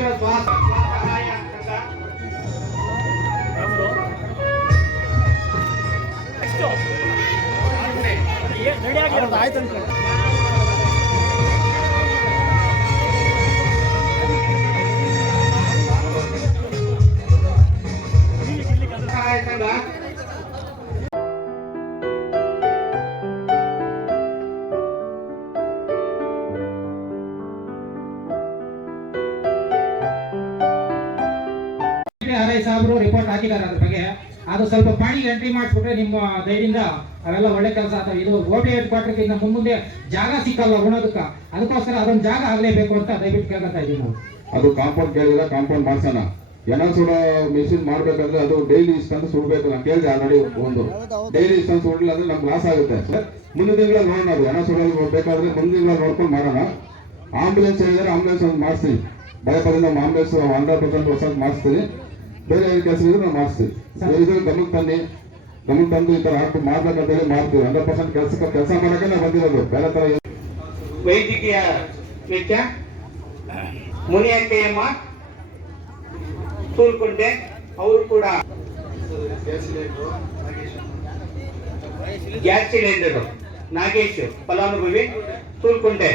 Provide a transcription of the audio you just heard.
ಪರಮೇಶ್ವರ ಸಹಾಯ ಸಾಹೇಬರು ರಿಪೋರ್ಟ್ ಹಾಕಿದ್ದಾರೆ ಅದ್ರ ಬಗ್ಗೆ. ಅದು ಸ್ವಲ್ಪ ಪಾಣಿಗೆ ಎಂಟ್ರಿ ಮಾಡಿಸ್ಬಿಟ್ರೆ ನಿಮ್ಮ ಧೈರ್ಯದಿಂದ ಅವೆಲ್ಲ ಒಳ್ಳೆ ಕೆಲಸ ಆಗ್ತವೆ. ಇದು ಓಟಿ ಹೆಡ್ ಕ್ವಾರ್ಟರ್ಗಿಂತ ಮುಂದೆ ಜಾಗ ಸಿಕ್ಕಲ್ಲ ಉಣೋದಕ್ಕೆ, ಅದಕ್ಕೋಸ್ಕರ ಅದೊಂದು ಜಾಗ ಆಗಲೇಬೇಕು ಅಂತ ದಯವಿಟ್ಟು ಕೇಳ್ತಾ ಇದೀವಿ ನಾವು. ಅದು ಕಾಂಪೌಂಡ್ ಕೇಳಿದ್ರೆ ಕಾಂಪೌಂಡ್ ಮಾಡ್ಸೋಣ. ಜನ ಸುಡೋ ಮೆಷಿನ್ ಮಾಡ್ಬೇಕಂದ್ರೆ ಅದು ಡೈಲಿ ಇಷ್ಟಂತ ಸುಡಬೇಕು. ನಾನು ಕೇಳಿದೆ ಆಲ್ರೆಡಿ ಒಂದು ಡೈಲಿ ಇಷ್ಟಂತ ಸುಡಲಿಲ್ಲ ಅಂದ್ರೆ ನಮ್ಗೆ ಲಾಸ್ ಆಗುತ್ತೆ. ಮುಂದಿನ ತಿಂಗಳ ನೋಡೋಣ, ಅದು ಜನ ಸುಡೋದು ಬೇಕಾದ್ರೆ ಮುಂದಿನ ತಿಂಗಳ ನೋಡ್ಕೊಂಡು ಮಾಡೋಣ. ಆಂಬುಲೆನ್ಸ್ ಹೇಳಿದ್ರೆ ಆಂಬುಲೆನ್ಸ್ ಒಂದು ಮಾಡಿಸ್ತೀವಿ. ಭಯಪದಿಂದ ನಮ್ಮ ಆಂಬುಲೆನ್ಸ್ 100% ಹೊಸ ಮಾಡಿಸ್ತೀವಿ. ಬೇರೆ ಕೆಲಸ ಇದ್ರೆ ನಾವು ಮಾಡಿಸ್ತೀವಿ. ಗಮನ ತಂದು ಈ ತರ ಹಾಕಿ ಮಾಡ್ಬೇಕಂತ ಹೇಳಿ ಮಾಡ್ತೀವಿ. 100% ಕೆಲಸ ಮಾಡಕ್ಕೆ ನಾವು ಬಂದಿರೋದು. ಬೇರೆ ತರ ವೈದ್ಯಕೀಯ ವೆಚ್ಚ ಮುನಿಯಕ್ಕಯ್ಯಮ್ಮ ಸೂಲ್ಕುಂಟೆ ಅವರು ಕೂಡ ಗ್ಯಾಸ್ ಸಿಲಿಂಡರ್ ನಾಗೇಶ್ ಫಲಾನುಭವಿ ಸೂಲ್ಕುಂಟೆ